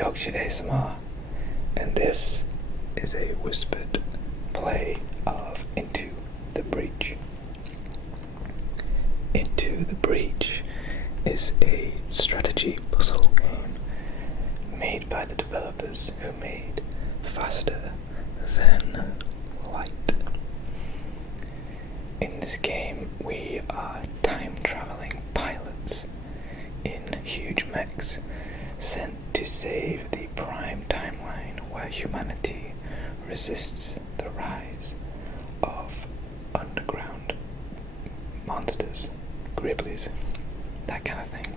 Yorkshire ASMR, and this is a whispered play of Into the Breach. Into the Breach is a strategy puzzle game made by the developers who made Faster Than Light. In this game, we are time-traveling pilots in huge mechs sent to save the prime timeline where humanity resists the rise of underground monsters, gribblies, that kind of thing.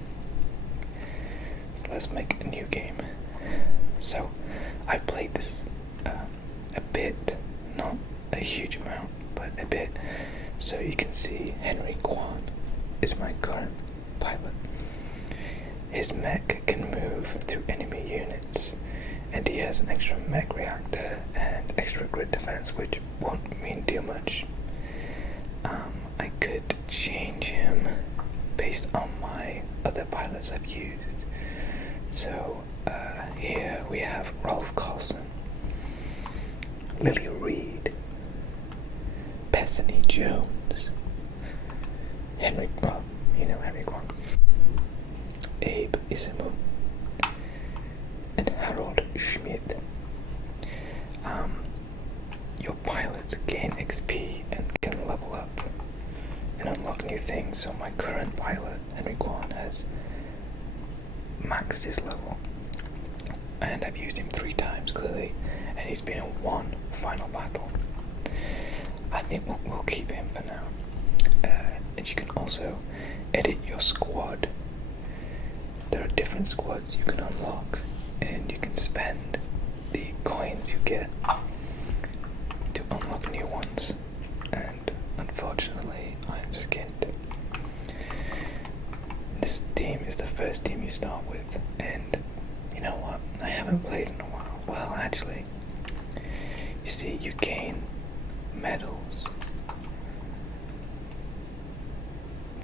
So let's make a new game. So I played this a bit, not a huge amount, but a bit. So you can see Henry Kwan is my current pilot. His mech can move through enemy units, and he has an extra mech reactor and extra grid defense, which won't mean too much. I could change him based on my other pilots I've used. So here we have Rolf Carlson, Lily Reed, Bethany Jones, Henry Kwan, Abe Isimu, and Harold Schmidt. Your pilots gain XP and can level up and unlock new things. So my current pilot, Henry Kwan, has maxed his level, and I've used him 3 times clearly, and he's been in 1 final battle. I think we'll keep him for now. And you can also edit your squad. There are different squads you can unlock, and you can spend the coins you get to unlock new ones. And unfortunately, I'm skint. This team is the first team you start with, and you know what? I haven't played in a while. Well, actually, you see, you gain medals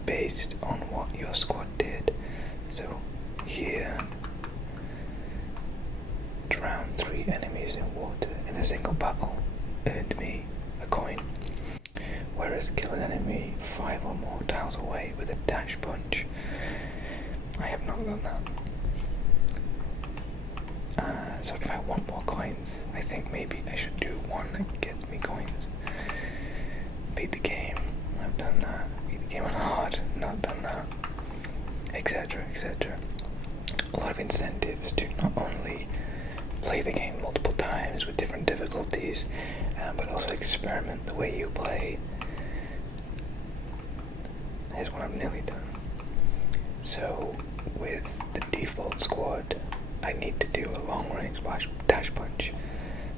based on what your squad did. So here, drown 3 enemies in water in a single battle earned me a coin, whereas kill an enemy 5 or more tiles away with a dash punch, I have not done that. So if I want more coins, I think maybe I should do one that gets me coins. Beat the game, I've done that. Beat the game on hard, not done that, etc, etc. A lot of incentives to not only play the game multiple times with different difficulties, but also experiment the way you play. Here's what I've nearly done. So with the default squad, I need to do a long range dash punch.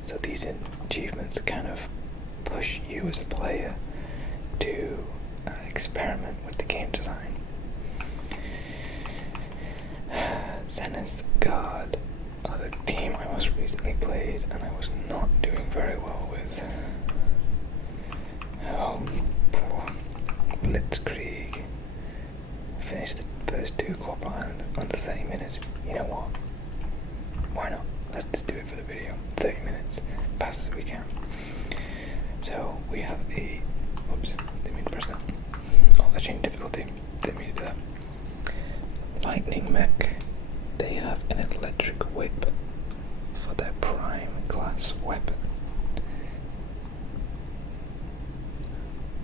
So these achievements kind of push you as a player to experiment with the game design. Zenith Guard are the team I most recently played, and I was not doing very well with. Oh, poor Blitzkrieg. Finished the first 2 corporate islands under 30 minutes. You know what? Why not? Let's just do it for the video. 30 minutes, fast as we can. So we have a, oops, didn't mean to press that. Oh, I changed difficulty. Didn't mean to do that. Lightning Mech. They have an electric whip for their prime class weapon.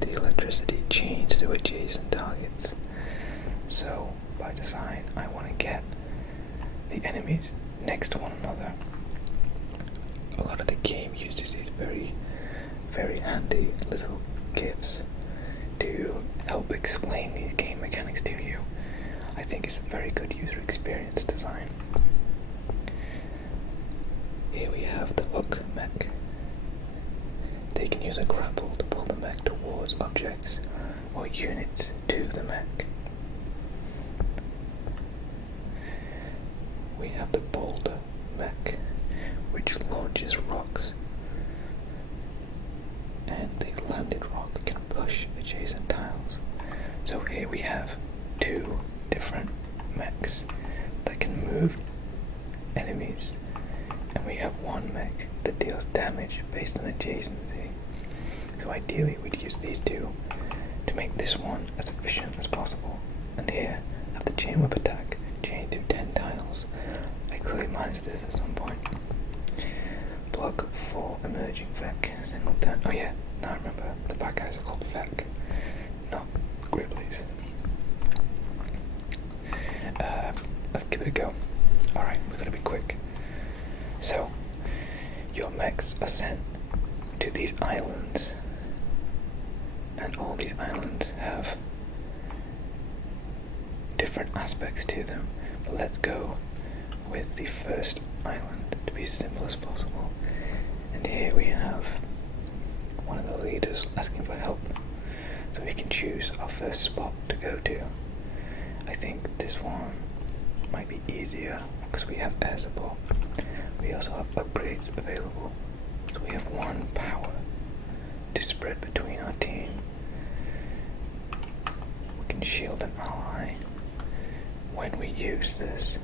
The electricity changes to adjacent targets. So by design, I want to get the enemies next to one another. A lot of the game uses these very, very handy little gifs to help explain these game mechanics to you. I think it's a very good user experience design. Here we have the hook mech. They can use a grapple to pull the mech towards objects or units to the mech. We have the boulder mech, which launches rocks, and the landed rock can push adjacent tiles. So here we have 2 different mechs that can move enemies, and we have one mech that deals damage based on adjacency. So ideally we'd use these two to make this one as efficient as possible. And here, have the chain whip attack, chain through 10 tiles. I clearly managed this at some point. Block 4 emerging Vec, single turn. Oh yeah, now I remember, the bad guys are called Vec, not Griblies. Let's give it a go. Alright, we're gonna be quick. So, your mechs are sent to these islands, and all these islands have different aspects to them. But let's go with the first island to be as simple as possible. And here we have one of the leaders asking for help, so we can choose our first spot to go to. I think this one might be easier because we have air support. We also have upgrades available, so we have 1 power to spread between our team. We can shield an ally when we use this,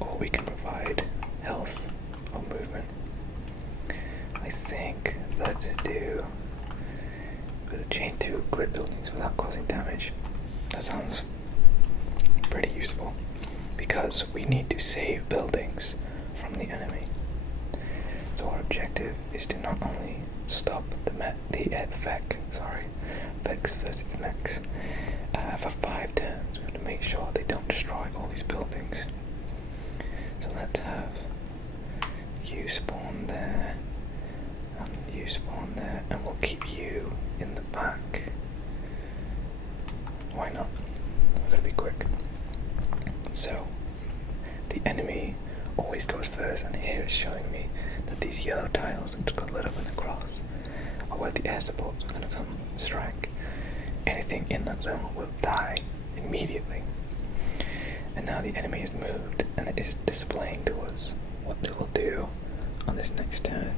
or we can provide health or movement. I think let's do with a chain through grid buildings without causing damage. That sounds pretty useful because we need to save buildings from the enemy. So our objective is to not only stop Vex versus mechs for 5 turns. We have to make sure they don't destroy all these buildings. So let's have you spawn there, and you spawn there, and we'll keep you in the back. Why not? We're gonna be quick. So, the enemy always goes first, and here it's showing me that these yellow tiles that just got lit up in the cross are where the air supports are gonna come and strike. Anything in that zone will die immediately. And now the enemy has moved, and it is displaying to us what they will do on this next turn.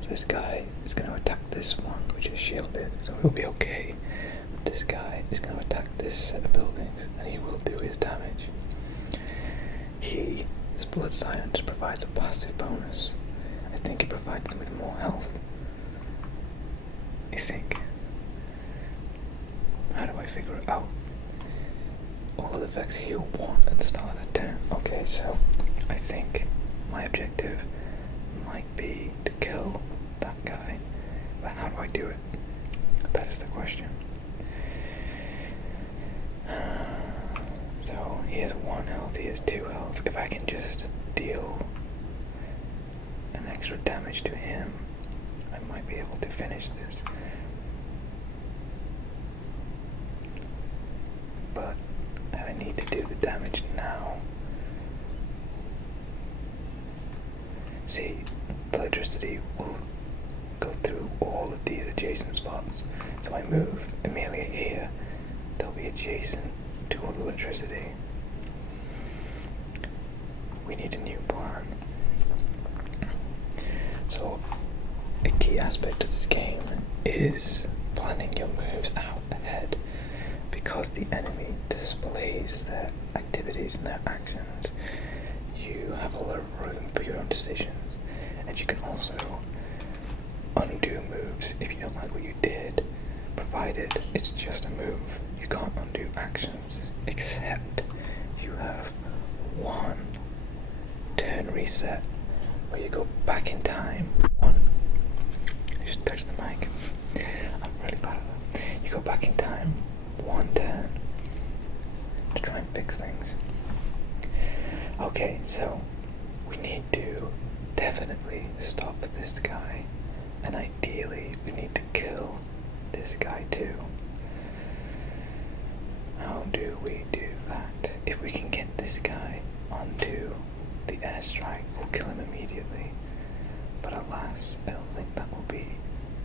So this guy is going to attack this one, which is shielded, so he'll be okay. But this guy is going to attack this set of buildings, and he will do his damage. This Blood Science provides a passive bonus. I think it provides them with more health. I think. How do I figure it out? All of the Vex heal 1 at the start of the turn. Okay, so I think my objective might be to kill that guy. But how do I do it? That is the question. So he has 1 health, he has 2 health. If I can just deal an extra damage to him, I might be able to finish this. But I need to do the damage now. See, the electricity will go through all of these adjacent spots. So I move Amelia here, they'll be adjacent to all the electricity. We need a new plan. So a key aspect of this game is planning your moves out ahead, because the enemy displays their activities and their actions. You have a lot of room for your own decisions, and you can also undo moves if you don't like what you did, provided it's just a move. You can't undo actions, except you have 1 turn reset where you go back in time. I just touched the mic. I'm really bad at that. You go back in time 1 turn to try and fix things. Okay, so we need to definitely stop this guy, and ideally we need to kill this guy too. How do we do that? If we can get this guy onto the airstrike, we'll kill him immediately. But alas, I don't think that will be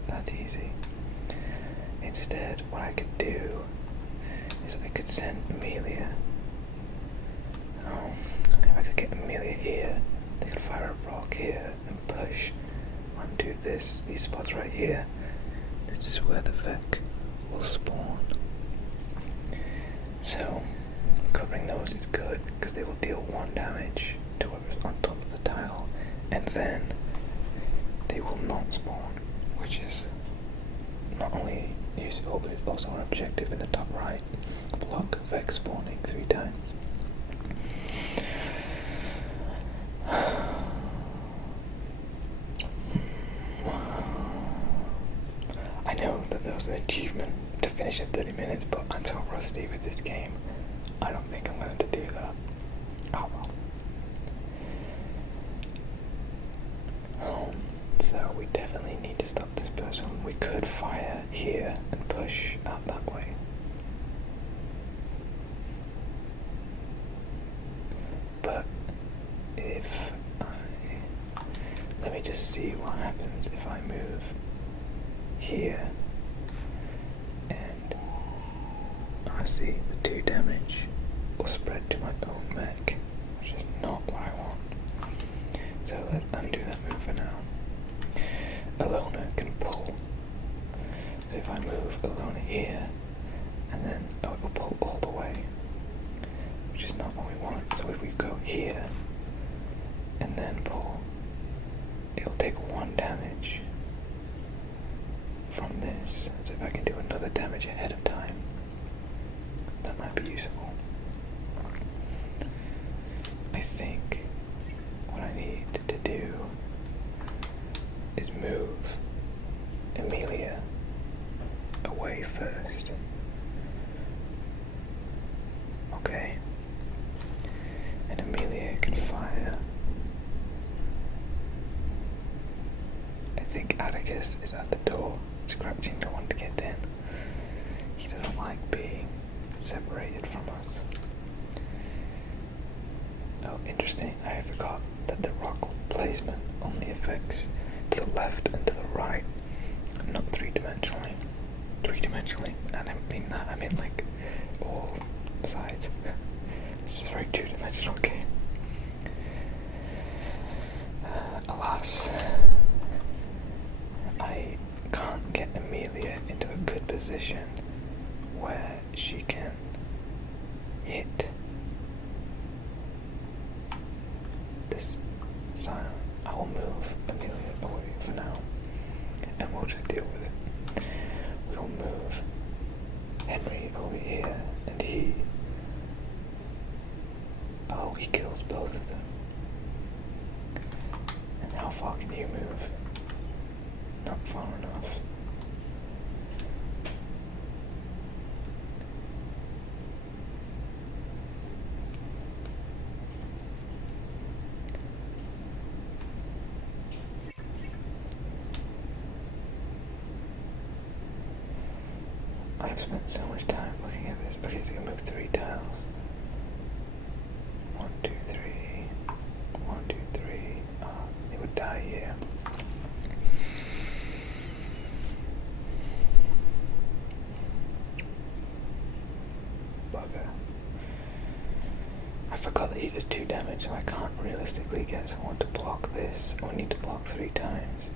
that easy. Instead, what I could do is I could send Amelia. If I could get Amelia here, they could fire a rock here and push onto these spots right here. This is where the Vec will spawn. So, covering those is good because they will deal 1 damage to whoever's on top of the tile, and then they will not spawn, which is not only useful but it's also an objective in the top right. Block Vex spawning 3 times. I know that there was an achievement to finish in 30 minutes, but I'm so rusty with this game, I don't think I'm going to do that. Oh well. So we definitely need to stop this person. We could fire here and push out that way. But if let me just see what happens if I move here, and I see the 2 damage will spread to my own mech, which is not what I want. So let's undo that move for now. Alona can pull. So if I move Alona here, and then it will pull all the way, which is not what we want. So if we go here and then pull, it'll take 1 damage from this. So if I can do another damage ahead of time, that might be useful. I think what I need to do is move Amelia away first. Okay. And Amelia can fire. I think Atticus is at the door, scratching no one to get in. He doesn't like being separated from us. Oh, interesting. I forgot that the rock placement only affects to the left and to the right, not 3-dimensionally. 3-dimensionally, and I mean that, I mean like all sides. This is a very 2-dimensional game. Alas, I can't get Amelia into a good position where she can hit this silent. I will move Amelia away for now, and we'll just deal with it. We will move Henry over here, and he kills both of them. And how far can you move? Not far enough. I've spent so much time looking at this. Okay, so you move 3 tiles. 1, 2, 3. 1, 2, 3. It would die here. Bugger. I forgot that he does 2 damage, so I can't realistically get someone to block this. I need to block 3 times.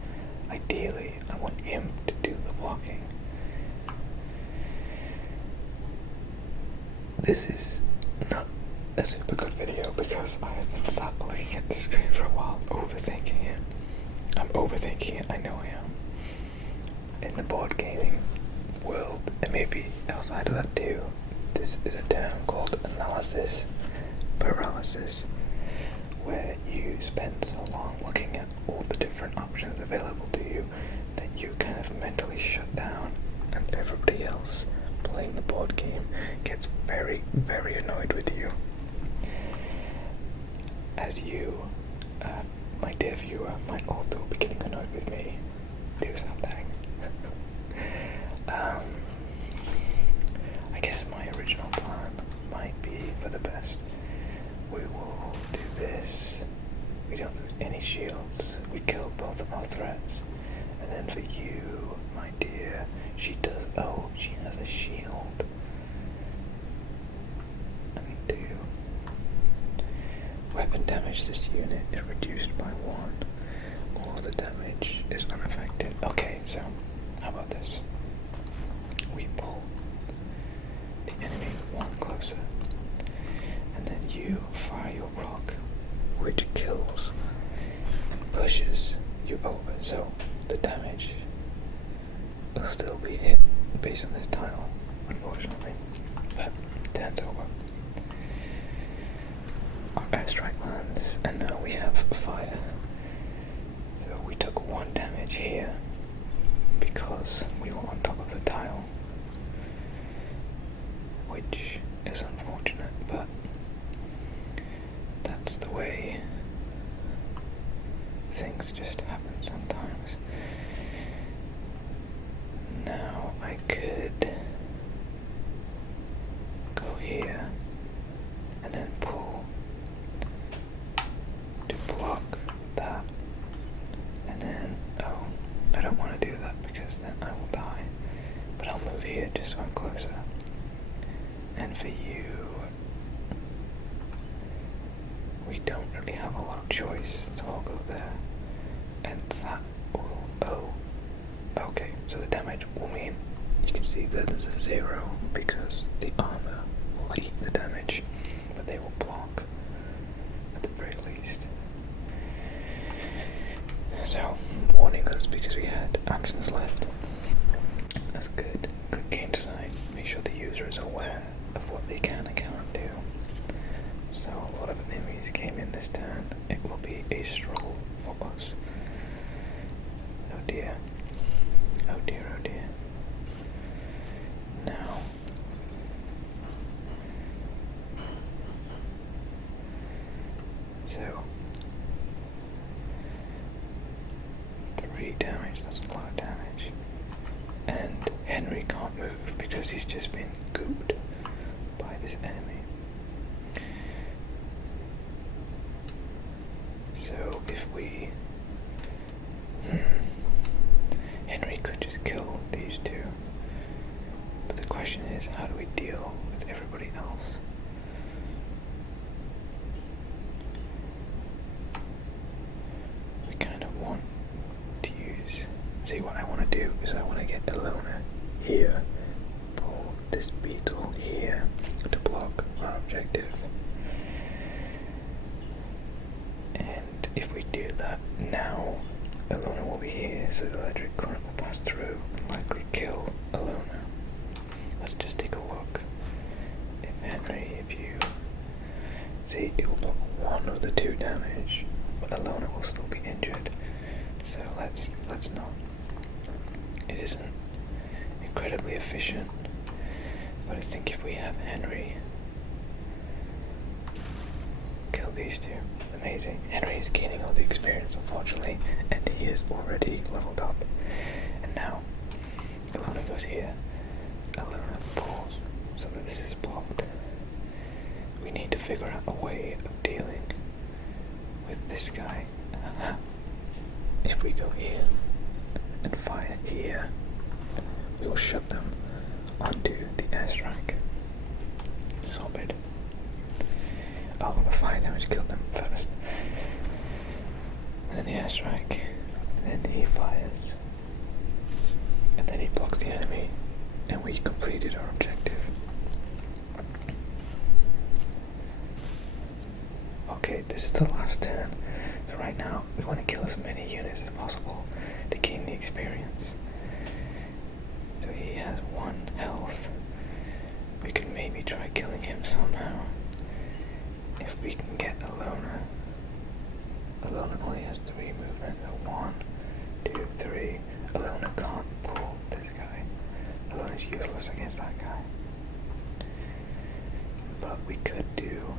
Ideally, I want him to do the blocking. This is not a super good video because I have been sat looking at the screen for a while, overthinking it. I'm overthinking it, I know I am. In the board gaming world, and maybe outside of that too, this is a term called analysis paralysis, where you spend so long looking at all the different options available to you that you kind of mentally shut down, and everybody else playing the board game gets very, very annoyed with you. As you, my dear viewer, might also be getting annoyed with me. Do something. I guess my original plan might be for the best. We will do this. We don't lose any shields. We kill both of our threats. And then for you, my dear, she does. Oh, she has a shield. Let me do. Weapon damage this unit is reduced by 1. All other damage is unaffected. Okay, so how about this? We pull the enemy 1 closer, and then you fire your rock, which kills and pushes you over. So the damage will still be hit based on this tile, unfortunately, but turns over. Our airstrike lands, and now we have fire. So we took 1 damage here because we were on top of the tile, which is unfortunate, but that's the way things just happen sometimes. Now I could go here and then pull to block that, and then, oh, I don't want to do that because then I will die, but I'll move here just so I'm closer. And for you, we don't really have a lot of choice, so I'll go there, and that will, oh, okay, so the damage will mean, you can see that there's a 0 because the armor will eat the damage, but they will block at the very least. So, warning us because we had actions left. That's good. Good game design. Make sure the user is aware of what they can and cannot do. So a lot of enemies came in this turn. It will be a struggle for us. Oh dear. Oh dear, oh dear. Now, so 3 damage, that's a lot of damage. And Henry can't move because he's just been gooped by this enemy. So if we... Henry could just kill these 2. But the question is, how do we deal with everybody else? We kind of want to use... See, what I want to do is I want to get Ilona here, pull this beetle here to block our objective. And if we do that now, Ilona will be here, so the electric current will pass through and likely kill Ilona. Let's just take a look. If Henry, if you see, it will block 1 of the 2 damage, but Ilona will still be injured. So let's not. It isn't incredibly efficient, but I think if we have Henry kill these 2, amazing. Henry is gaining all the experience, unfortunately, and he is already leveled up. And now, Ilona goes here. Ilona pulls so that this is blocked. We need to figure out a way of dealing with this guy. If we go here and fire here, we will shove them onto the airstrike. Sorted. Oh, the fire damage killed them first. And then the airstrike. And then he fires. And then he blocks the enemy. And we completed our objective. Okay, this is the last turn. So right now, we want to kill as many units as possible to gain the experience. So he has 1 health. We could maybe try killing him somehow. If we can get Ilona. Ilona only has 3 movement. So 1, 2, 3. Ilona can't pull this guy. Ilona's useless against that guy. But we could do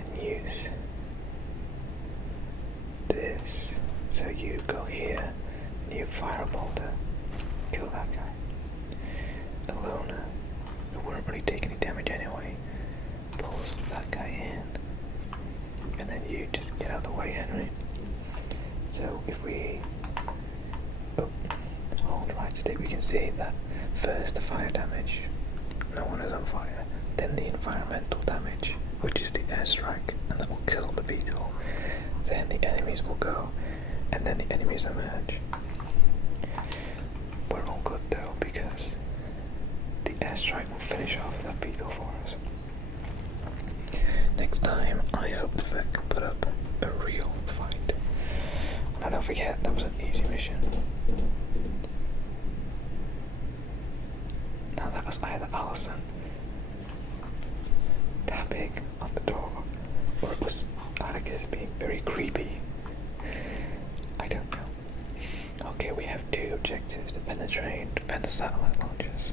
and use this. So you go here and you fire a bolter. Kill that guy. Ilona, who wouldn't really take any damage anyway, pulls that guy in. And then you just get out of the way, Henry. So if we hold right stick, we can see that first the fire damage, no one is on fire. Then the environmental damage, which is the airstrike, and that will kill the beetle. Then the enemies will go, and then the enemies emerge. We're all good though, because the airstrike will finish off that beetle for us. Next time, I hope the vet can put up a real fight. And don't forget, that was an easy mission. Now that was either Allison tapping on the door, or it was Atticus being very creepy. I don't know. Okay, we have two objectives: defend the train, defend the satellite launchers.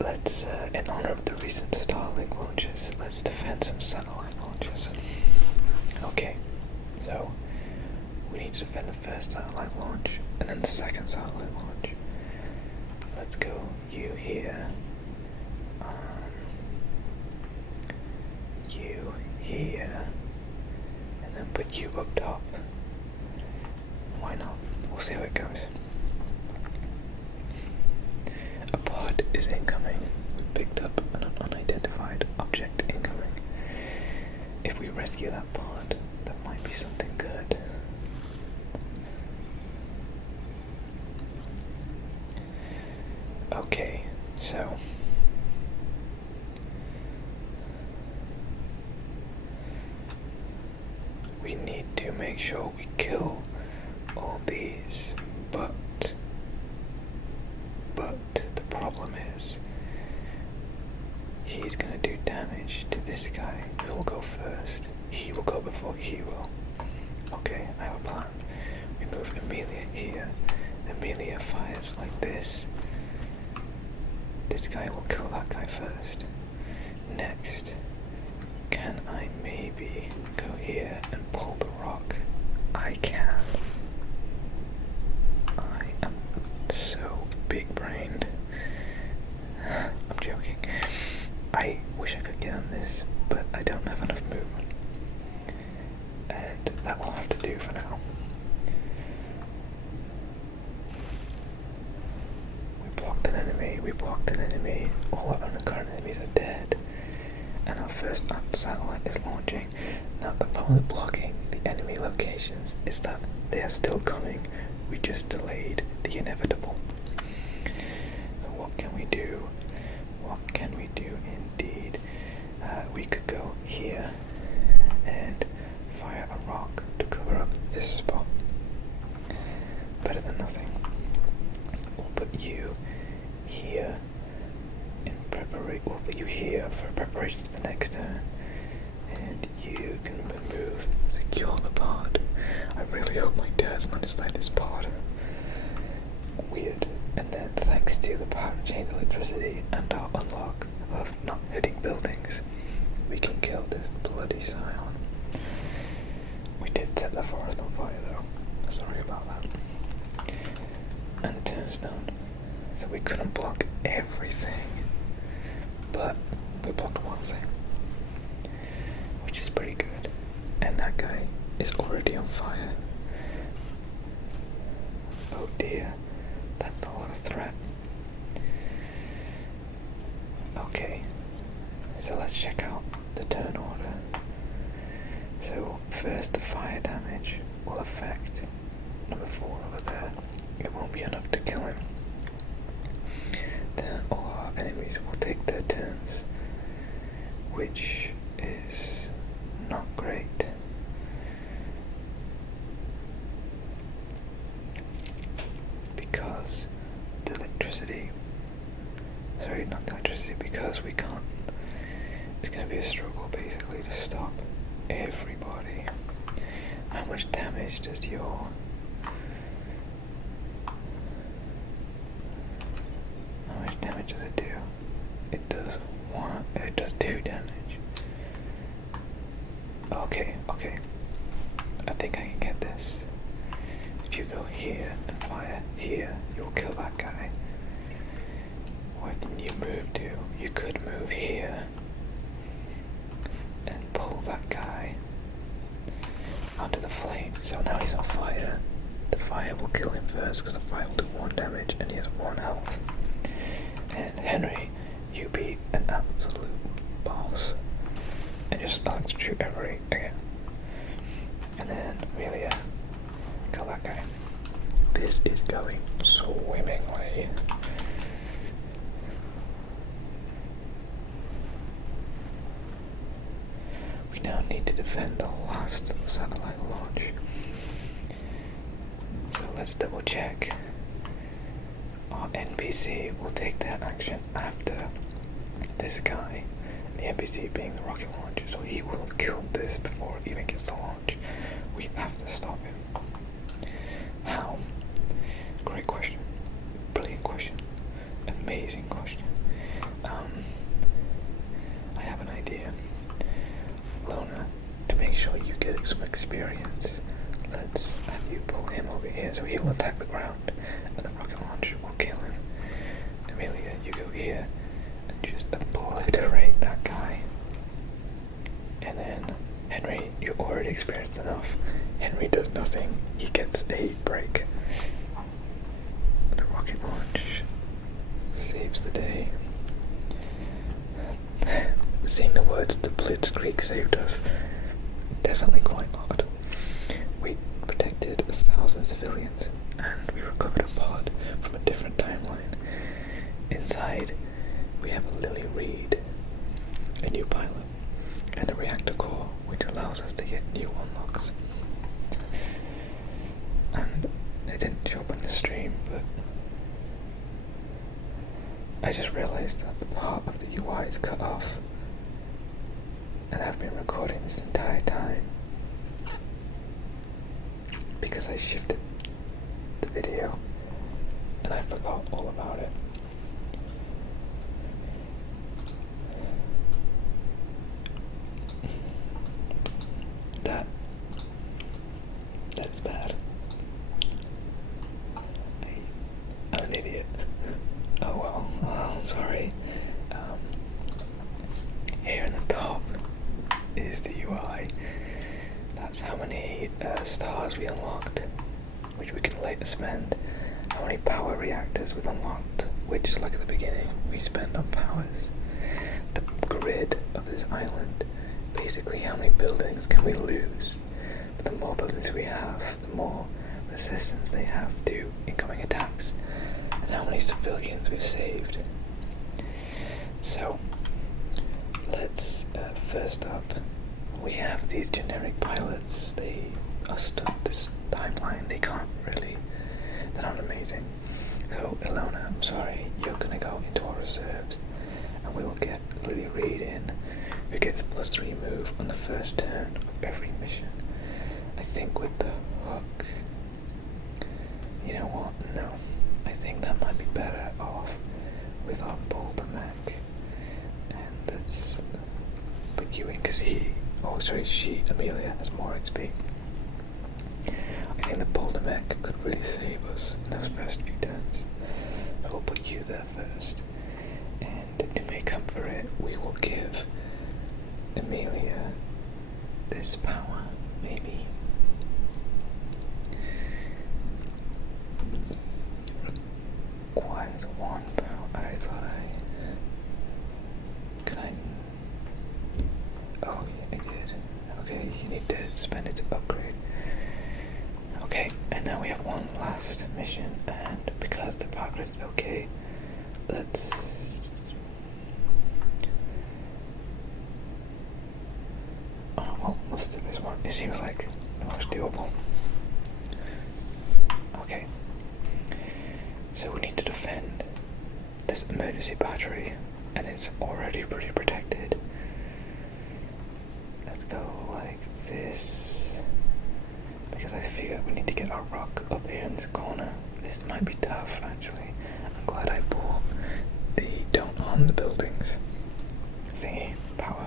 Let's, in honor of the recent Starlink launches, let's defend some satellite launches. Okay, so we need to defend the first satellite launch, and then the second satellite launch. Let's go you here, you here, and then put you up top. Why not? We'll see how it goes. A pod is incoming. We picked up an unidentified object incoming. If we rescue that pod, that might be something good. Okay, so we need to make sure we kill all these, but the problem is he's gonna do damage to this guy. Who will go first? He will go before he will. Okay, I have a plan. We move Amelia here. Amelia fires like this. This guy will kill that guy first. Next, can I maybe go here and pull the rock? I can. I am so big-brained. I'm joking. I wish I could get on this, but I don't have enough movement. And that will have to do for now. We blocked an enemy, all our current enemies are dead, and our first satellite is launching. Now the problem with blocking the enemy locations is that they are still coming, we just delayed the inevitable. So what can we do? What can we do indeed? We could go here and fire a rock to cover up this spot. Better than nothing. We'll put you here in preparation. We'll put you here for preparation for the next turn, and you can move, secure the pod. I really hope my dad's not inside this pod. Weird. And then, thanks to the power chain electricity and our unlock of not hitting buildings, we can kill this bloody scion. We did set the forest on fire though. Sorry about that. And the turn's done. So we couldn't block everything, but we blocked one thing, which is pretty good. And that guy is already on fire. Oh dear, that's a lot of threat. Okay, so let's check out the turn order. So first, the fire damage will affect number 4 over there. It won't be enough to kill him. Then all our enemies will take their turns, which is not great. Because the electricity, because we can't, it's going to be a struggle basically to stop everybody. How much damage does your damage does it do? It does 2 damage. Okay. I think I can get this. If you go here and fire here, you'll kill that guy. Where can you move to? You could move here and pull that guy onto the flame. So now he's on fire. The fire will kill him first because the fire will do 1 damage and he has 1 health. And Henry, you beat an absolute bomb. need to defend the last satellite launch. So let's double check. Our NPC will take that action after this guy, the NPC being the rocket launcher, so he will have killed this before it even gets to launch. We have to stop him. How? Great question. Brilliant question. Amazing question. I have an idea. Lona, to make sure you get some experience, let's have you pull him over here so he will attack the ground and the rocket launcher will kill him. Amelia, you go here and just obliterate that guy. And then Henry, you already experienced enough. Henry does nothing. He gets a break. The rocket launch saves the day. Seeing the words "the Blitzkrieg saved us" definitely quite odd. We protected 1,000 civilians and we recovered a pod from a different timeline. Inside, we have a Lily Reed, a new pilot, and a reactor core which allows us to get new unlocks. And it didn't show up on the stream, but I just realized that the part of the UI is cut off, and I've been recording this entire time because I shifted the video and I forgot all about it. That's bad. I'm an idiot. Oh well, I'm sorry. Here in the top is the UI. That's how many stars we unlocked, which we can later spend. How many power reactors we've unlocked, which, like at the beginning, we spend on powers. The grid of this island, basically how many buildings can we lose. But the more buildings we have, the more resistance they have to incoming attacks, and how many civilians we've saved. So, let's first up, we have these generic pilots. They are stuck this timeline. They can't really, they're not amazing. So, Ilona, I'm sorry, you're gonna go into our reserves, and we will get Lily Reed in, who gets +3 move on the first turn of every mission. I think with the hook, you know what, no, I think that might be better off with our boulder mech, and let's put you in because she, Amelia, has more XP. I think the boulder mech could really save us in those first few turns. I will put you there first, and to make up for it, we will give Amelia this power, maybe. Requires 1 power. I thought oh, yeah, I did. Okay, you need to spend it to upgrade. Okay, and now we have one last mission, and because the power grid's okay, let's let's do this one. It seems like the most doable. Okay. So we need to defend this emergency battery, and it's already pretty protected. Let's go like this, because I figure we need to get our rock up here in this corner. This might be tough, actually. I'm glad I bought the don't harm the buildings thingy power.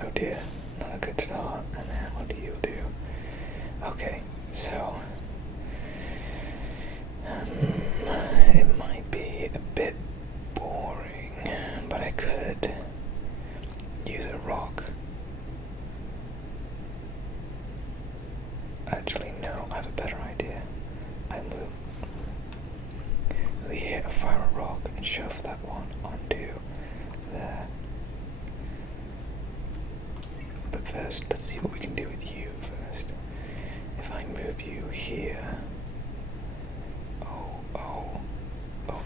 Oh dear, not a good start. And then what do you do? Okay, so it might be a bit boring, but I could use a rock. Actually, no, I have a better idea. I move really here, fire a rock and shove that one onto there. But first, let's see what we can do with you first. If I move you here, oh,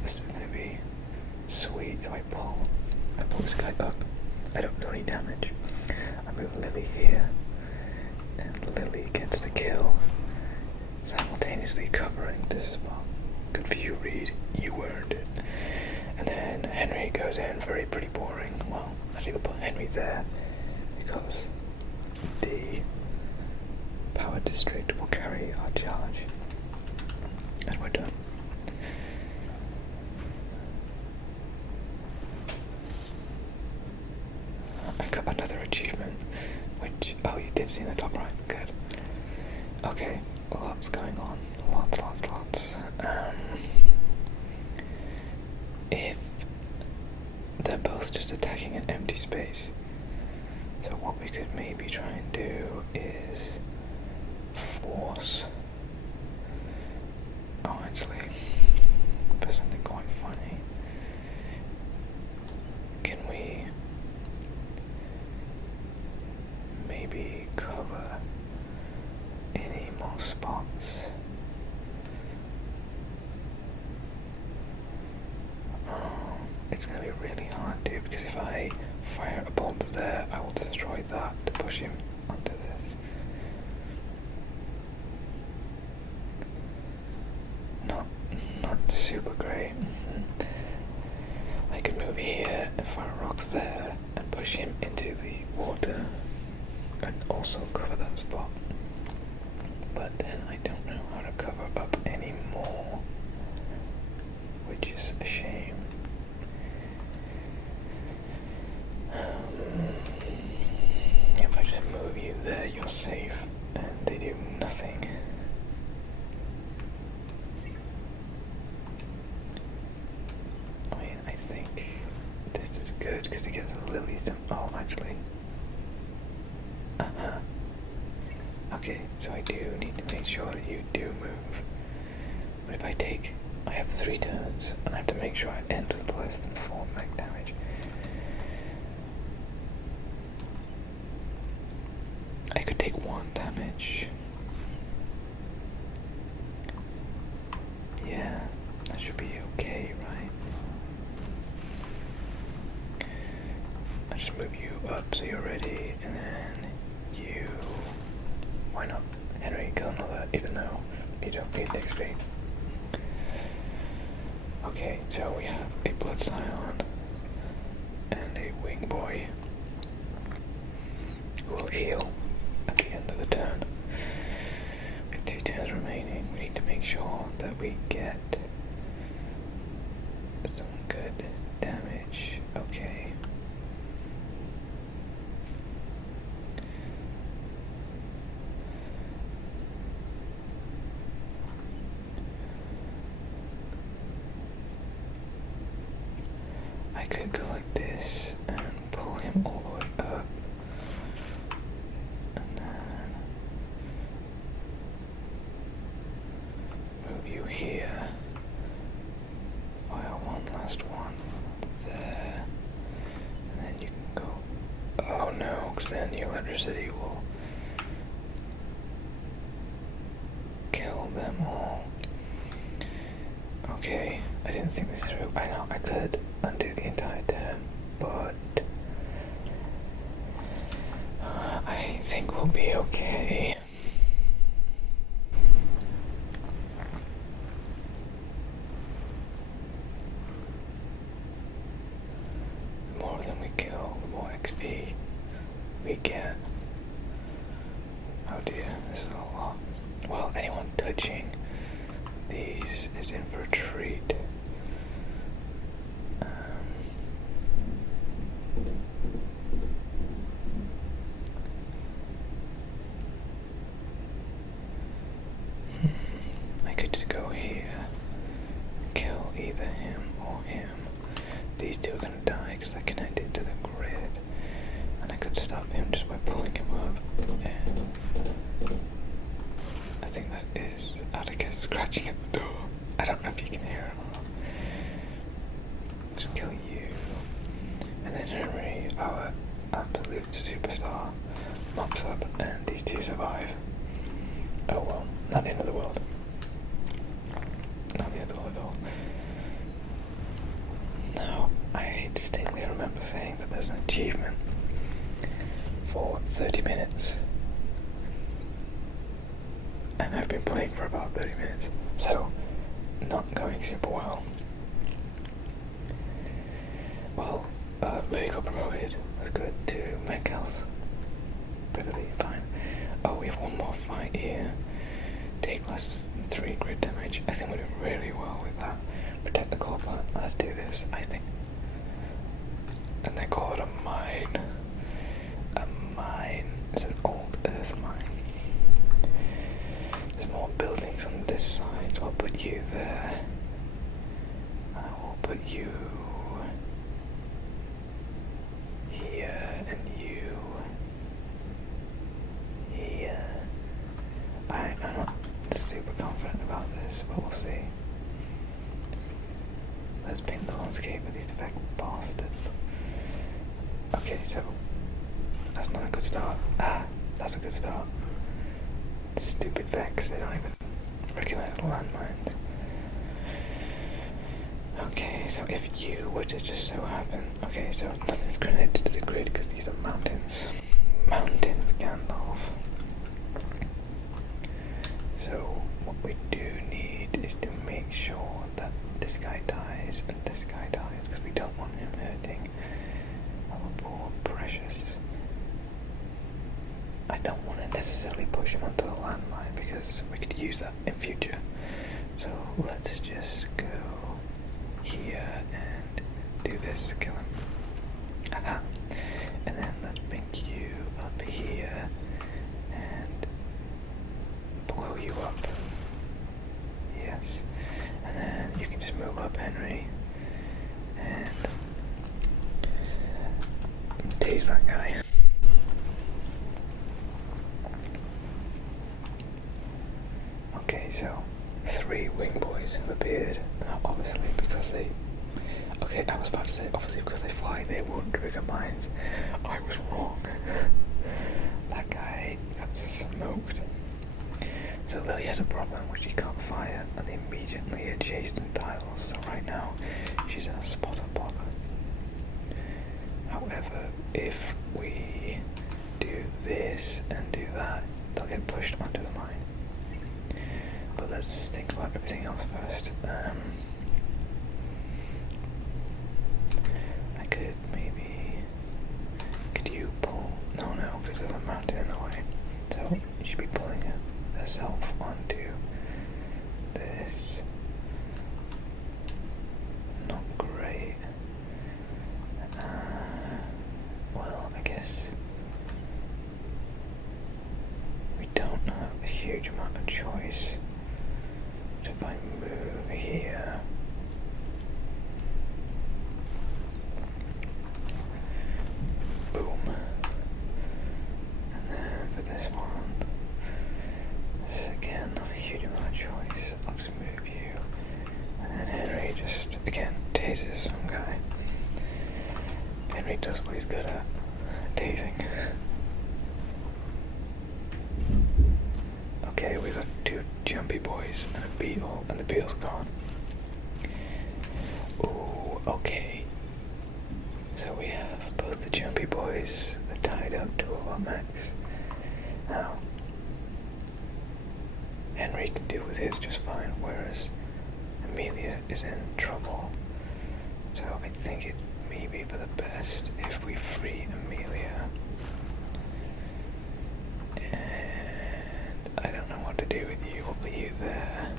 this is gonna be sweet. So I pull this guy up I don't do any damage. I move Lily here, and Lily gets the kill, simultaneously covering this spot. Good for you, Reed. You earned it. And then Henry goes in, pretty boring. Well, actually we'll put Henry there because the power district will carry our charge. And we're done. I got another achievement, which, oh, you did see in the top right, good. Okay, lots going on, lots. If they're both just attacking an empty space, so what we could maybe try and do is force, oh actually, for something quite funny, can we maybe cover any more spots? It's going to be really hard to, because if I fire a bolt there, I will destroy that to push him onto this. Not super great. I could move here and fire a rock there and push him into the water and also cover that spot. But then I don't know how to cover up any more, which is a shame. If I just move you there, you're safe, and they do nothing. I mean, I think this is good because it gets Lily some. Oh, actually. Okay, so I do need to make sure that you do move. But if I have 3 turns, and I have to make sure I end with less than 4 mech damage. I could take 1 damage. Yeah, that should be okay, right? I'll just move you up so you're ready, and then you... Why not? Henry, kill another, even though you don't need the XP. Okay, so we have a Blood Scion and a Wing Boy who will heal at the end of the turn. With 2 turns remaining, we need to make sure that we get some good damage. Okay. I could go like this and pull him all the way up, and then move you here, fire 1 last one there, and then you can go, oh no, because then the electricity will kill them all. Okay, I didn't think this through. I know I could undo the entire turn, but I think we'll be okay. The more of them we kill, the more XP we get. Oh dear, this is a lot. Well, anyone touching these is in for a treat. I could just go here, kill either him or him. These two are gonna die because they're connected to the grid, and I could stop him just by pulling him up. And I think that is Atticus scratching at the door. I don't know if you can hear it or not. Just kill you, and then Henry, our absolute superstar, mops up, and these two survive. Oh well, not the end of the world. Not the end of the world at all. Now, I distinctly remember saying that there's an achievement for 30 minutes. And I've been playing for about 30 minutes, so not going super well. Well, Lily got promoted. That's good. To Mech Health. Perfectly fine. Oh, we have one more fight here. Take less than 3 grid damage. I think we're doing really well with that. Protect the core plant. Let's do this, I think. And they call it a mine. A mine. It's an old earth mine. There's more buildings on this side, so I'll put you there. I will put you here and you here. I'm not super confident about this, but we'll see. Let's paint the landscape with these fake bastards. Okay, so that's not a good start. Ah, that's a good start. Stupid Vex, they don't even recognize landmines. Okay, so if you were to just so happen... Okay, so nothing's connected to the grid because these are mountains. Mountains, Gandalf. So what we do need is to make sure that this guy dies and this guy dies, because we don't want him hurting our poor precious. I don't want to necessarily push him onto the landmine because we could use that in future. So let's just go here and do this, kill him. Haha. And then let's bring you up here and blow you up. Yes. And then you can just move up, Henry, and tase that guy. Okay, so 3 wing boys have appeared. Now, obviously, because they... Okay, I was about to say, obviously, because they fly, they won't trigger mines. I was wrong. That guy got smoked. So Lily has a problem which she can't fire, and they immediately adjacent tiles. So right now, she's a spotter bother. However, if we do this and do that, they'll get pushed onto the mine. But let's think about everything else first. I could maybe... Could you pull... No, because there's a mountain in the way. So you should be pulling herself onto this. Not great. Well, I guess we don't have a huge amount of choice. So if I move here, boom, and then for this one, this is again not a huge amount of choice. I'll just move you, and then Henry just again tases some guy. Henry does what he's good at, tasing. Okay, we got 2 jumpy boys and a beetle, and the beetle's gone. Ooh, okay. So we have both the jumpy boys, they're tied up to our mechs. Now, Henry can deal with his just fine, whereas Amelia is in trouble. So I think it may be for the best if we free Amelia. I don't know what to do with you. I'll put you there.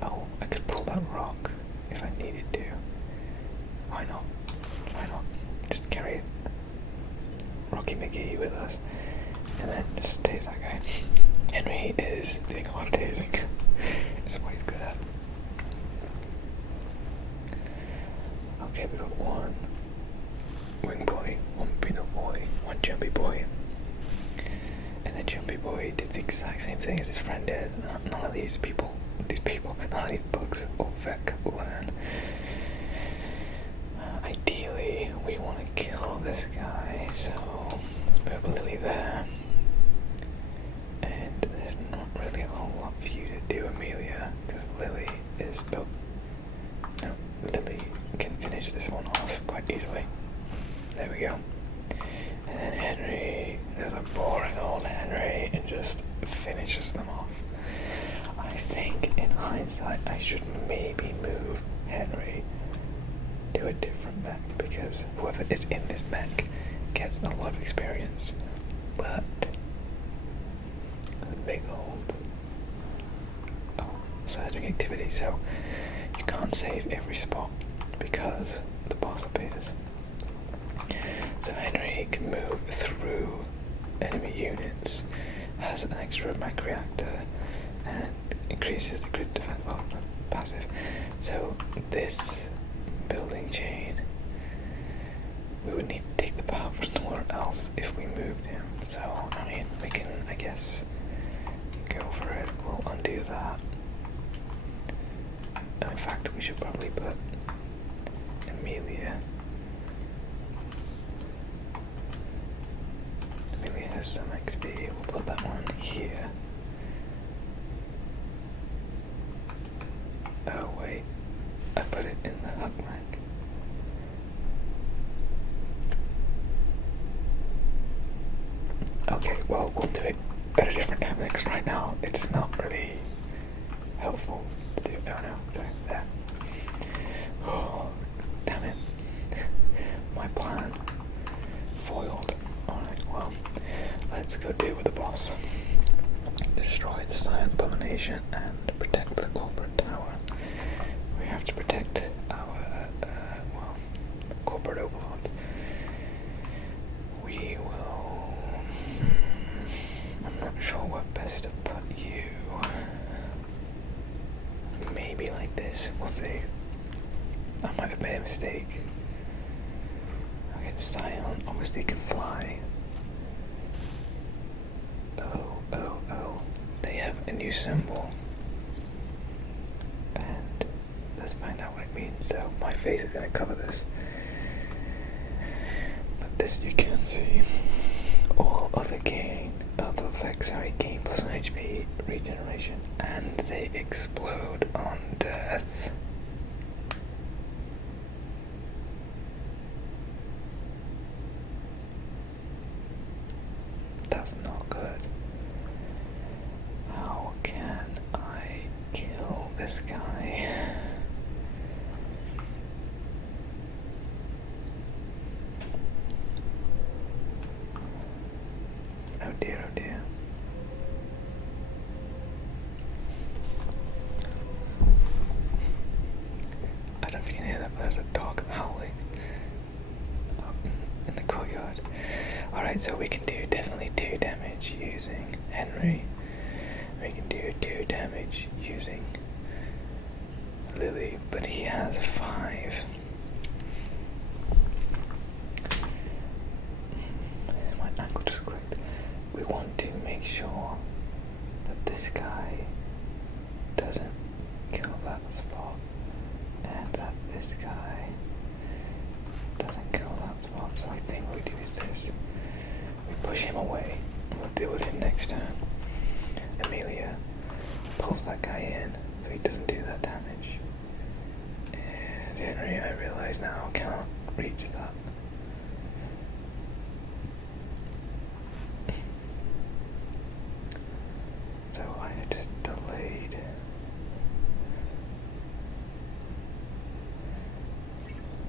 Oh, I could pull that rock if I needed to. Why not? Why not? Just carry it. Rocky McGee with us. And then just tase that guy. Henry is doing a lot of tasing. It's what he's good at. Okay, we got 1 wing boy, 1 beetle boy, 1 jumpy boy. And the jumpy boy did the exact same thing as his friend did. None of these people, none of these bugs or Vec learn. Ideally, we want to kill this guy, so let's move Lily there. And there's not really a whole lot for you to do, Amelia, because Lily is... Oh, no, Lily can finish this one off quite easily. There we go. And then Henry, there's a boring old Henry, and just finishes them off. I think in hindsight I should maybe move Henry to a different mech, because whoever is in this mech gets a lot of experience, but the big old seismic activity, so you can't save every spot because the boss appears. So Henry can move through enemy units, has an extra mech reactor, and increases the grid defense. Well, that's passive. So this building chain, we would need to take the power from somewhere else if we moved him. So I mean, we can, I guess, go for it. We'll undo that. And in fact, we should probably put Amelia. Amelia has some XP. We'll put that one here. Oh wait, I put it in the hook rack. Okay, well, we'll do it at a different time next. Right now, it's not really helpful to do. Oh no, there. Oh, damn it. My plan foiled. Alright, well, let's go deal with the boss. Destroy the Silent Abomination and protect the corporate tower. We have to protect our, corporate overlords. We will... I'm not sure where best to put you. Maybe like this, we'll see. I might have made a mistake. Okay, Scion obviously can fly. Oh. They have a new symbol. And let's find out what it means. So my face is going to cover this. But this you can see. All other gain, other effects, gain plus 1 HP, regeneration, and they explode on death. That's not good. How can I kill this guy? Oh dear, oh dear. I don't know if you can hear that, but there's a dog howling in the courtyard. Alright, so we can do definitely 2 damage using Henry. We can do 2 damage using Lily, but he has 5. My ankle just clicked. We want to make sure that this guy doesn't kill that spot, and that this guy doesn't kill that spot. So I think what we do is this. We push him away, and we'll deal with him next turn. Amelia pulls that guy in, so he doesn't do that damage. And Henry, I realize now, cannot reach that. So I just delayed.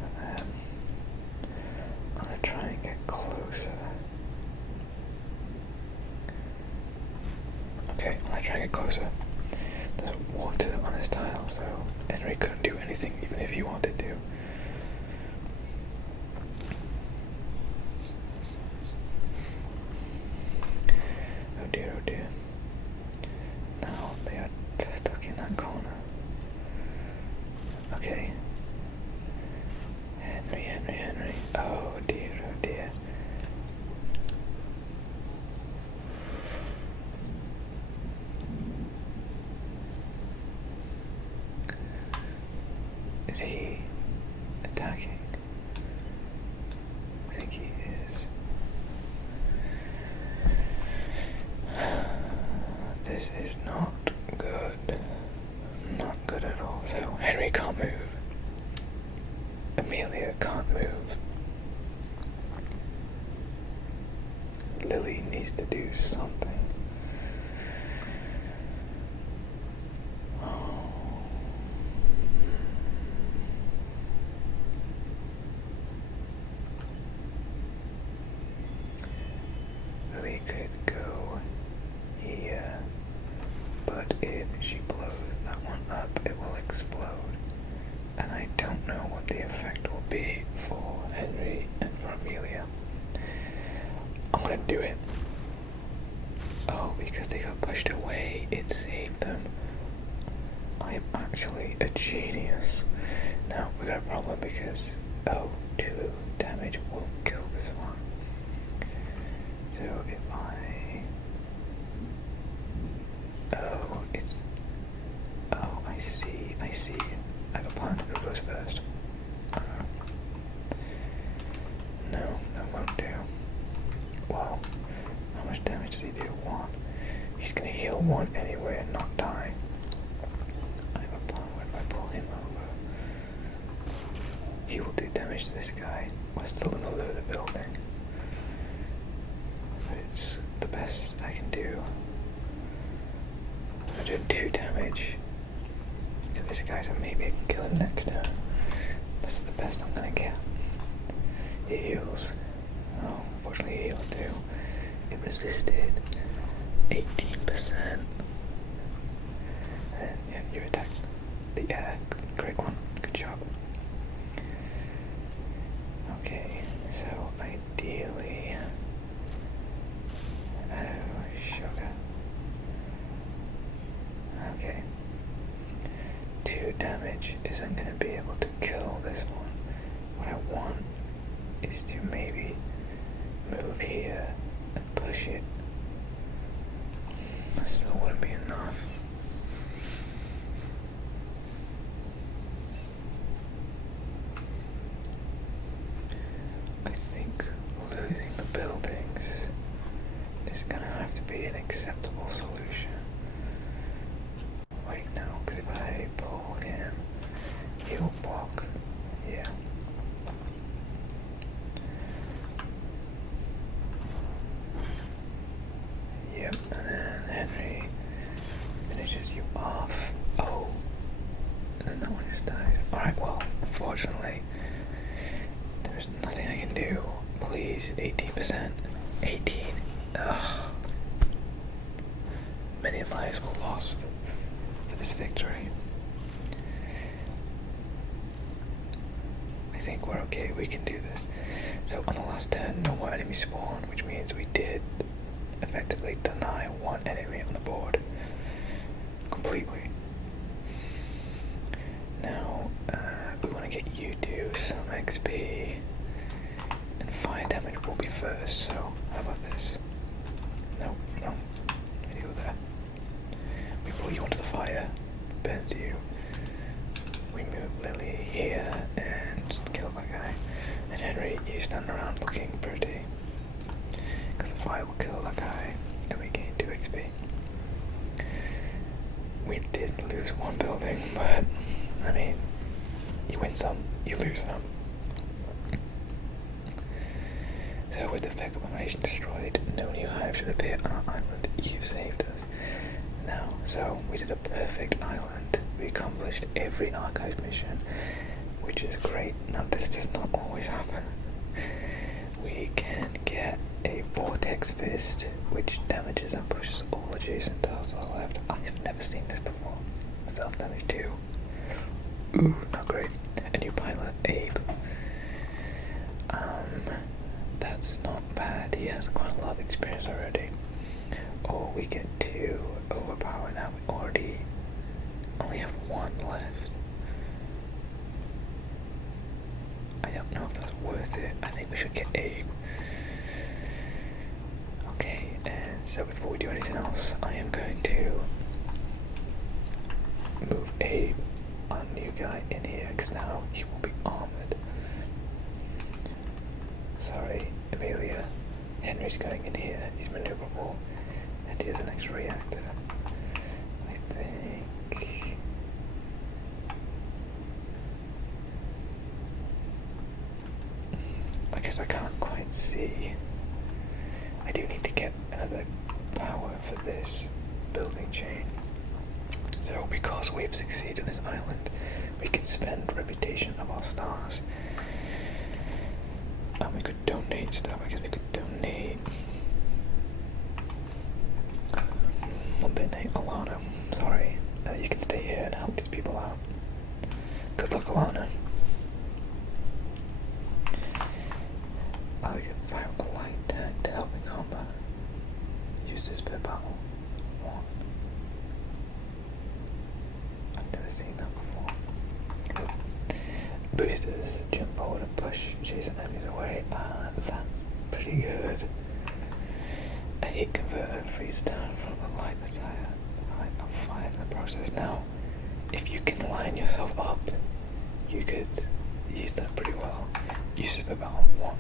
And then I'm gonna try and get closer. Okay, I'm gonna try and get closer. There's water on his tile, so Henry couldn't do anything even if he wanted to. Oh dear, oh dear. Now they are stuck in that corner. Okay. Henry. Oh dear, oh dear. Is he attacking? I think he is. This is not good. Not good at all. So Henry can't move. Amelia can't move. needs to do something. Lily could go here, but if she blows that one up, it will explode. And I don't know what the effect will be for Henry and for Amelia. I'm gonna do it. Oh, because they got pushed away, it saved them. I am actually a genius. Now, we got a problem because, 2 damage won't kill this one. So if I see. I got planned who goes first. No, that won't do. Well, how much damage does he do? 1. He's gonna heal 1 anyway and not die. I have a plan. Where do I pull him over? He will do damage to this guy. We're still in the loot of the building. But it's the best I can do. I did 2 damage to this guy, so maybe I can kill him next turn. That's the best I'm gonna get. He heals. Oh, unfortunately he healed too. It resisted 18%. And yeah, you attacked the air. Great one. Good job. Okay, so ideally... Oh, sugar. Okay. 2 damage isn't going to be able to kill this one. What I want is to maybe move here and push it. That still wouldn't be enough. I think losing the buildings is going to have to be an acceptable solution. Wait, no, because if I pull him, he'll block. Yeah. Yep, and then Henry finishes you off. Oh, and then that one just died. Alright, well, unfortunately, there's nothing I can do. Please, 18%. 18. Ugh. Many lives were lost for this victory. I think we're okay, we can do this. So on the last turn, no more enemies spawn, which means we did effectively deny 1 enemy on the board. Completely. Now, we want to get you two some XP, and fire damage will be first, so how about this? No, you go there. We pull you onto the fire, burns you. We move Lily here and just kill that guy. And Henry, you stand around looking pretty, because the fire will kill that guy, and we gain 2 XP. We did lose 1 building, but I mean, you win some, you lose some. So with the Fake Abomination destroyed, no new hive should appear on our island. You've saved us. Now, so we did a perfect island. We accomplished every archive mission, which is great. Now this does not always happen. We can get a Vortex Fist, which damages and pushes all adjacent tiles to the left. I have never seen this before. Self-damage 2. Ooh, not great. A new pilot, Abe. That's not bad. He has quite a lot of experience already. Or we get 2 overpower now. We already only have 1 left. I don't know if that's worth it. I think we should get Abe. Okay, and so before we do anything else, I am going to move Abe, our new guy, in here, because now he will be armored. Sorry, Amelia. Henry's going in here. He's maneuverable, and he has an extra reactor. I think. I guess I can't quite see. I do need to get another power for this building chain. So because we've succeeded in this island, we can spend reputation of our stars. And we could donate stuff. I guess we could donate. We'll donate Alana. Sorry. You can stay here and help these people out. Good luck, Alana. We can fire a light tank to help in combat. Use this per battle. What? I've never seen that before. Boosters, jump forward and push, chase enemies away. That's pretty good. A heat converter frees down from the light fire in the process. Now, if you can line yourself up, you could use that pretty well. Use it per battle 1.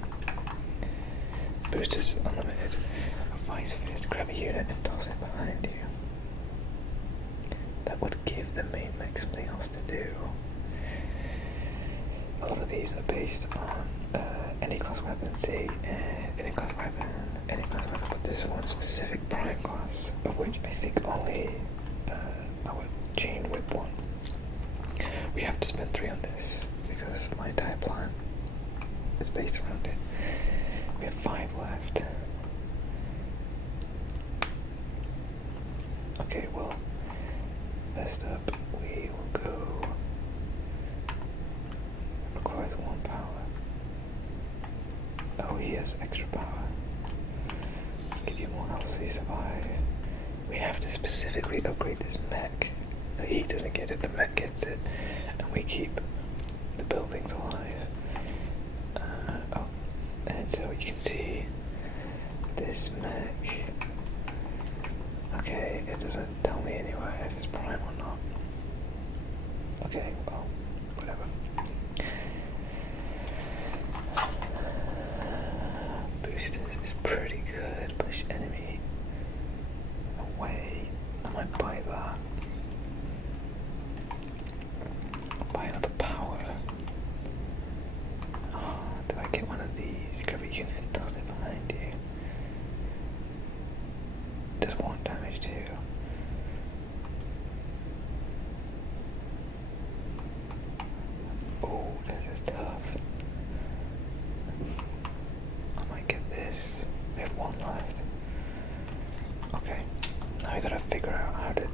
Boosters unlimited. A vice fist, grab a unit and toss it behind you. That would give the main mech something else to do. A lot of these are based on any class weapon, say any class weapon, but this one specific prime class, of which I think only our chain whip one. We have to spend 3 on this because my entire plan is based around it. We have 5 left. Okay, well, first up we will go. Requires 1 power. Oh, he has extra power. Let's give you more health so you survive. We have to specifically upgrade this mech. So he doesn't get it, the mech gets it, and we keep the buildings alive. And so you can see this mech. Okay, it doesn't tell me anywhere if it's prime or not. Okay, well, whatever. Boosters is pretty good. Push enemy away. I might buy that. I'll buy another power. Oh, do I get one of these? Grab a unit and toss it behind you. Does 1 damage too. Oh, this is tough. I might get this. We have 1 left. Okay, now we gotta figure out how to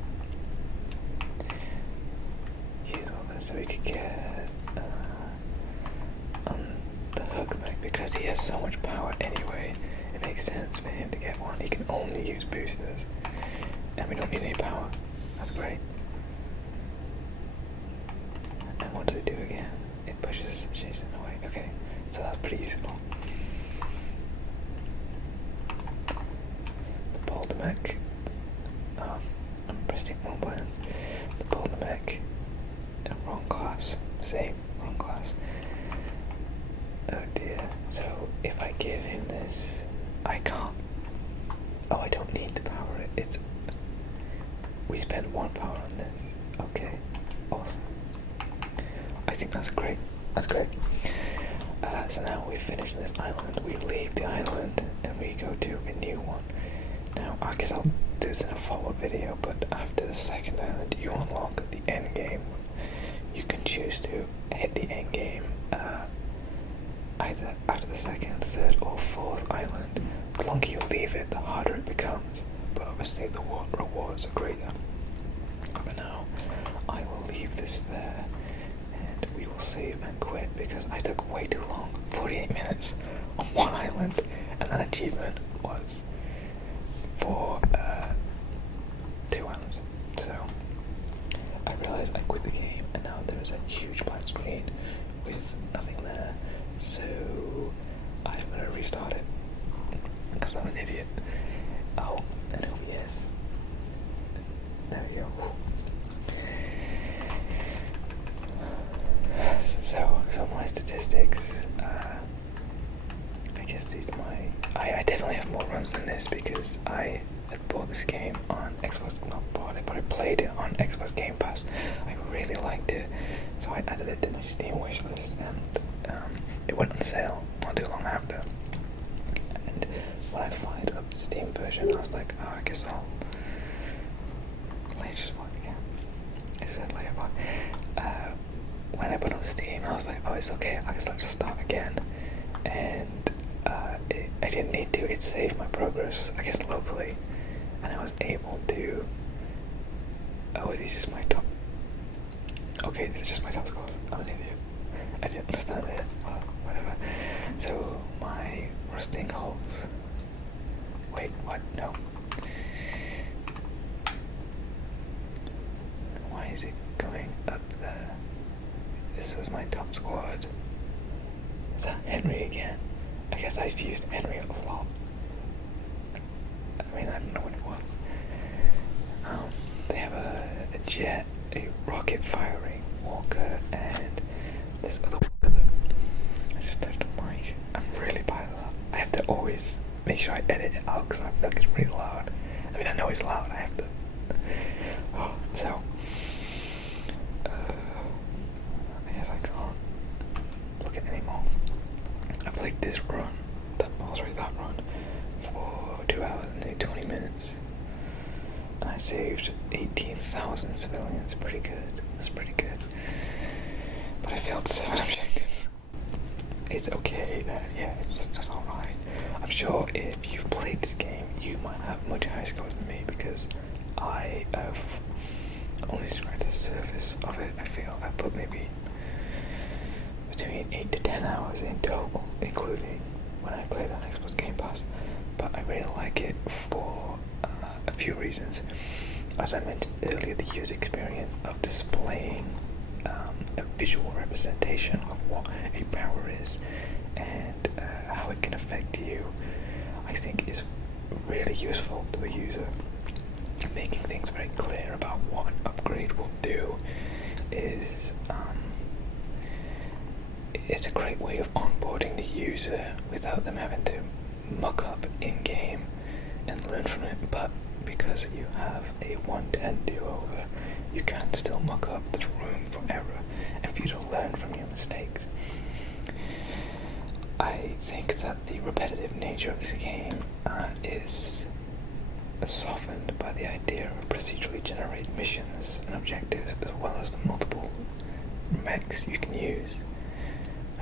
use all this so we could get the hook mech, because he has so much power anyway. It makes sense for him to get one. He can only use boosters, and we don't need any power. That's great. And what does it do again? It pushes Jason away. Okay, so that's pretty useful. The boulder mech. Oh, I'm pressing wrong buttons. The boulder mech. Wrong class. Same, wrong class. Oh dear. So if I give him this, I can't. Oh, I don't need to power it. We spend 1 power on this. Okay, awesome. I think that's great. That's great. So now we've finished this island. We leave the island and we go to a new one. Now I guess I'll do this in a follow-up video, but after the 2nd island, you unlock the end game. You can choose to hit the end game either after the 2nd, 3rd, or 4th island. The longer you leave it, the harder it becomes. But obviously the rewards are greater. For now, I will leave this there, and we will save and quit because I took way too long. 48 minutes on 1 island, and that achievement was for 2 islands. So I realized I quit the game, and now there is a huge blank screen with nothing there. So I'm gonna restart it because I'm an idiot. Oh, and OBS. There we go. So my statistics. I guess these are my. I definitely have more runs than this because I had bought this game on Xbox. Not bought it, but I played it on Xbox Game Pass. I really liked it, so I added it to my Steam wishlist, and it went on sale not too long after. And when I fired up the Steam version, I was like, oh, I guess I'll later spot again. I just said later, but when I put on Steam, I was like, oh, it's okay, I guess let's start again. And I didn't need to, it saved my progress, I guess locally, and I was able to, oh, this is my top, okay, this is just my top scores, I'm an idiot, I didn't understand it, well, whatever. So, my rusting hulks, wait, what, no, why is it going up there? This was my top squad. Is that Henry again? I guess I've used Henry a lot. I mean, I don't know what it was. They have a jet, a rocket firing walker, and this other walker that I just touched the mic. I'm really bad at that. I have to always make sure I edit it out because I feel like it's really loud. I mean, I know it's loud. I have to. Oh, so I guess I can't look at anymore. I played this run, that run, for 2 hours and 20 minutes. And I saved 18,000 civilians. Pretty good. That's pretty good. But I failed 7 objectives. It's okay, yeah, it's just alright. I'm sure if you've played this game, you might have much higher scores than me because I have only scratched the surface of it. I feel I put maybe between 8 to 10 hours in total, including when I played on Xbox Game Pass. But I really like it for a few reasons. As I mentioned earlier, the user experience of displaying a visual representation of what a power is and how it can affect you, I think is really useful to a user. Making things very clear about what an upgrade will do is it's a great way of onboarding the user without them having to muck up in-game and learn from it. But because you have a 110 do-over, you can still muck up. There's room for error and for you to learn from your mistakes. I think that the repetitive nature of this game is softened by the idea of procedurally generated missions and objectives, as well as the multiple mechs you can use.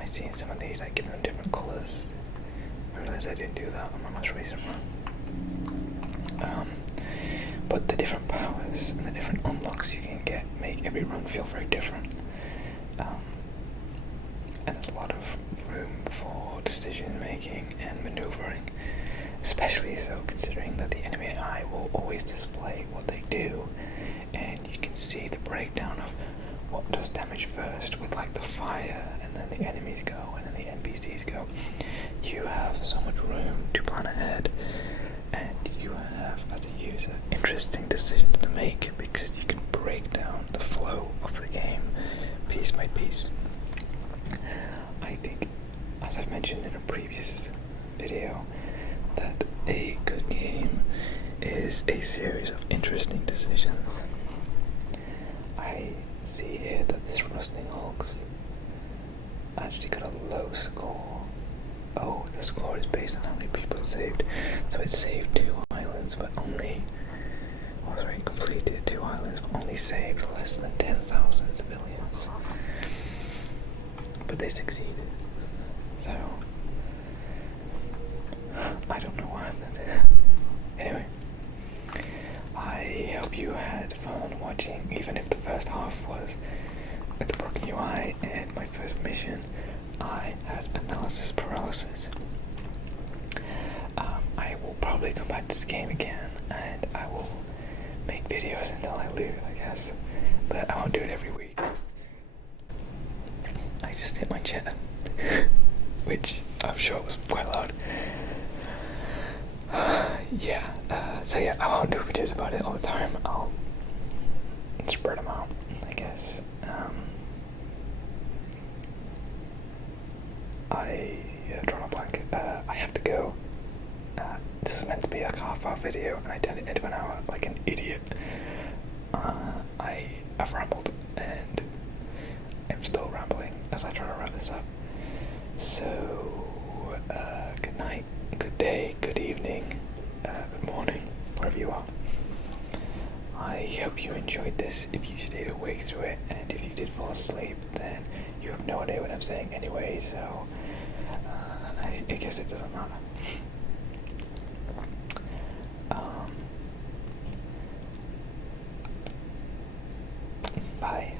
I see in some of these I give them different colours. I realise I didn't do that on my most recent run. But the different powers and the different unlocks you can get make every run feel very different. And there's a lot of room for decision making and manoeuvring, especially so considering that the enemy eye will always display what they do, and you can see the breakdown of what does damage first with like the fire, and then the enemies go, and then the NPCs go. You have so much room to plan ahead, and you have, as a user, interesting decisions to make because you can break down the flow of the game piece by piece. I think, as I've mentioned in a previous video, that a good game is a series of interesting decisions. I see here that this Rusting Hulks actually got a low score. Oh, the score is based on how many people it saved. So it saved 2 islands, but only, completed 2 islands, but only saved less than 10,000 civilians. But they succeeded. So, I don't know what happened. Anyway, I hope you had fun watching, even if the first half was with the broken UI and my first mission. I had analysis paralysis. I will probably come back to this game again, and I will make videos until I lose, I guess. But I won't do it every week. I just hit my chat, which I'm sure was quite loud. So yeah, I won't do videos about it all the time. I'll spread them out, I guess. I drawn a blank. I have to go. This is meant to be like a half-hour video, and I turned it into an hour like an idiot. I've rambled, and I'm still rambling as I try to wrap this up. So, good night, good day, good evening. I hope you enjoyed this. If you stayed awake through it, and if you did fall asleep, then you have no idea what I'm saying anyway, so I guess it doesn't matter. Bye.